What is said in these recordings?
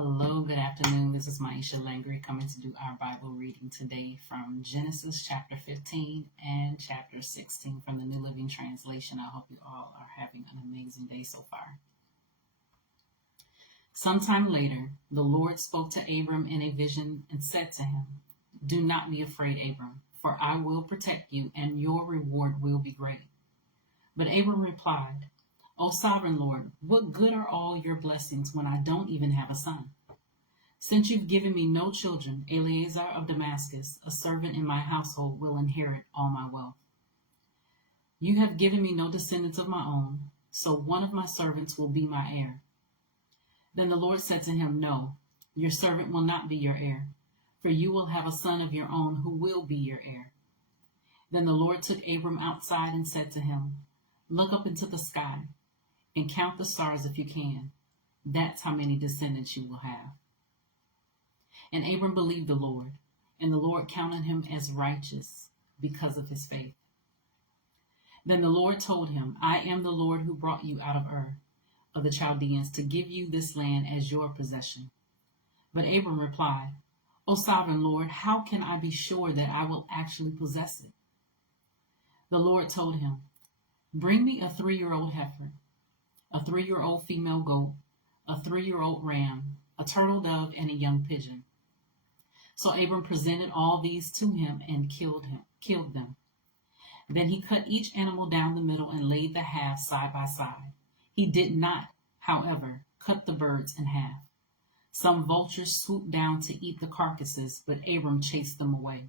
Hello, good afternoon. This is Myesha coming to do our Bible reading today from Genesis chapter 15 and chapter 16 from the New Living Translation. I hope you all are having an amazing day so far. Sometime later, the Lord spoke to Abram in a vision and said to him, "Do not be afraid, Abram, for I will protect you and your reward will be great." But Abram replied, "O sovereign Lord, what good are all your blessings when I don't even have a son? Since you've given me no children, Eleazar of Damascus, a servant in my household, will inherit all my wealth. You have given me no descendants of my own, so one of my servants will be my heir." Then the Lord said to him, "No, your servant will not be your heir, for you will have a son of your own who will be your heir." Then the Lord took Abram outside and said to him, "Look up into the sky and count the stars if you can. That's how many descendants you will have." And Abram believed the Lord, and the Lord counted him as righteous because of his faith. Then the Lord told him, "I am the Lord who brought you out of Ur of the Chaldeans to give you this land as your possession." But Abram replied, "O sovereign Lord, how can I be sure that I will actually possess it?" The Lord told him, "Bring me a 3-year-old heifer, a 3-year-old female goat, a 3-year-old ram, a turtle dove, and a young pigeon." So Abram presented all these to him and killed them. Then he cut each animal down the middle and laid the halves side by side. He did not, however, cut the birds in half. Some vultures swooped down to eat the carcasses, but Abram chased them away.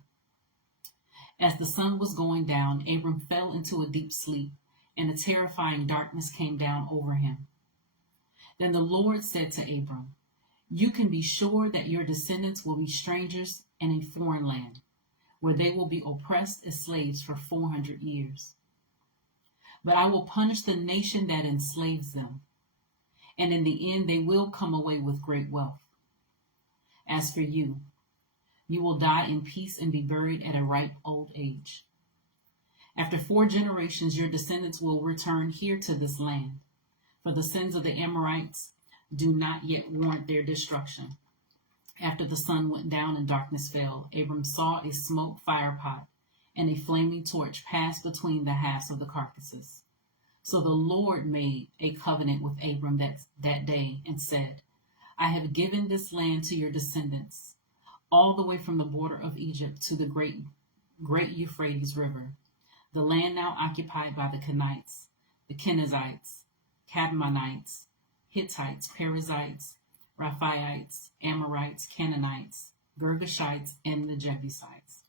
As the sun was going down, Abram fell into a deep sleep, and a terrifying darkness came down over him. Then the Lord said to Abram, "You can be sure that your descendants will be strangers in a foreign land, where they will be oppressed as slaves for 400 years. But I will punish the nation that enslaves them, and in the end they will come away with great wealth. As for you, you will die in peace and be buried at a ripe old age. After 4 generations, your descendants will return here to this land, for the sins of the Amorites do not yet warrant their destruction." After the sun went down and darkness fell, Abram saw a smoke fire pot and a flaming torch pass between the halves of the carcasses. So the Lord made a covenant with Abram that day and said, "I have given this land to your descendants, all the way from the border of Egypt to the great Euphrates River, the land now occupied by the Kenites, the Kenizzites, Cadmonites, Hittites, Perizzites, Rephaites, Amorites, Canaanites, Girgashites, and the Jebusites."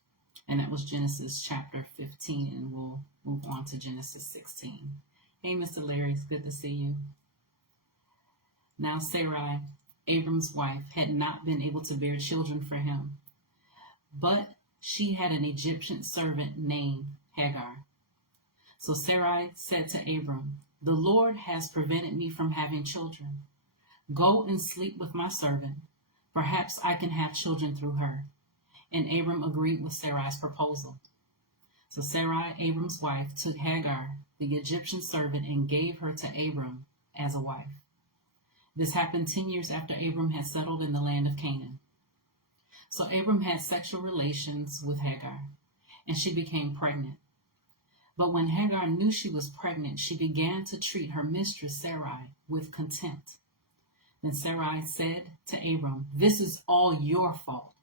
And that was Genesis chapter 15, and we'll move on to Genesis 16. Hey, Mr. Larry, it's good to see you. Now Sarai, Abram's wife, had not been able to bear children for him, but she had an Egyptian servant named Hagar. So Sarai said to Abram, "The Lord has prevented me from having children. Go and sleep with my servant. Perhaps I can have children through her." And Abram agreed with Sarai's proposal. So Sarai, Abram's wife, took Hagar, the Egyptian servant, and gave her to Abram as a wife. This happened 10 years after Abram had settled in the land of Canaan. So Abram had sexual relations with Hagar, and she became pregnant. But when Hagar knew she was pregnant, she began to treat her mistress Sarai with contempt. Then Sarai said to Abram, "This is all your fault.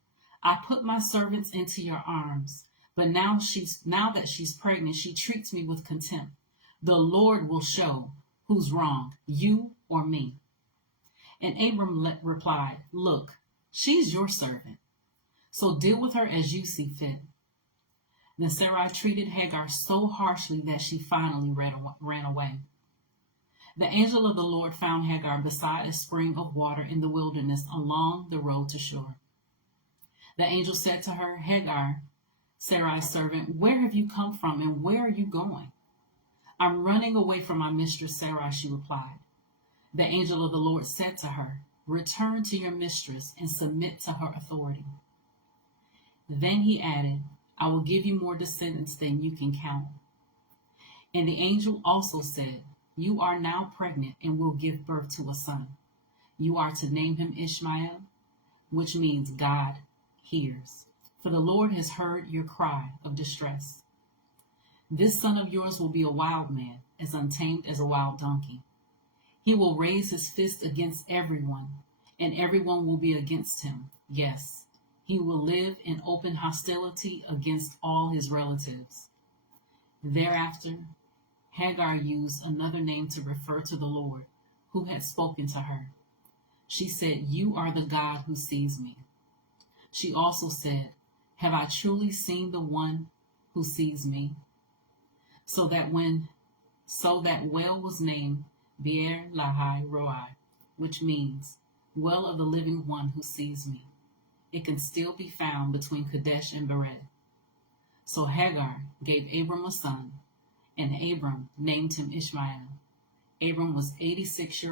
I put my servants into your arms, but now that she's pregnant, she treats me with contempt. The Lord will show who's wrong, you or me." And Abram replied, "Look, she's your servant, so deal with her as you see fit." Then Sarai treated Hagar so harshly that she finally ran away. The angel of the Lord found Hagar beside a spring of water in the wilderness along the road to Shur. The angel said to her, "Hagar, Sarai's servant, where have you come from and where are you going?" "I'm running away from my mistress Sarai," she replied. The angel of the Lord said to her, "Return to your mistress and submit to her authority." Then he added, "I will give you more descendants than you can count." And the angel also said, "You are now pregnant and will give birth to a son. You are to name him Ishmael, which means God hears. For the Lord has heard your cry of distress. This son of yours will be a wild man, as untamed as a wild donkey. He will raise his fist against everyone, and everyone will be against him. Yes, he will live in open hostility against all his relatives. Thereafter, Hagar used another name to refer to the Lord, who had spoken to her. She said, "You are the God who sees me." She also said, "Have I truly seen the one who sees me?" So that well was named Beer Lahai Roi, which means well of the living one who sees me. It can still be found between Kadesh and Bered. So Hagar gave Abram a son, and Abram named him Ishmael. Abram was 86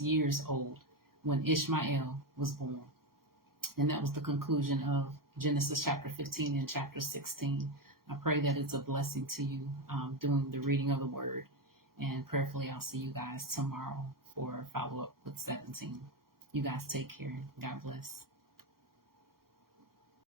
years old when Ishmael was born. And that was the conclusion of Genesis chapter 15 and chapter 16. I pray that it's a blessing to you doing the reading of the word. And prayerfully, I'll see you guys tomorrow for follow-up with 17. You guys take care. God bless.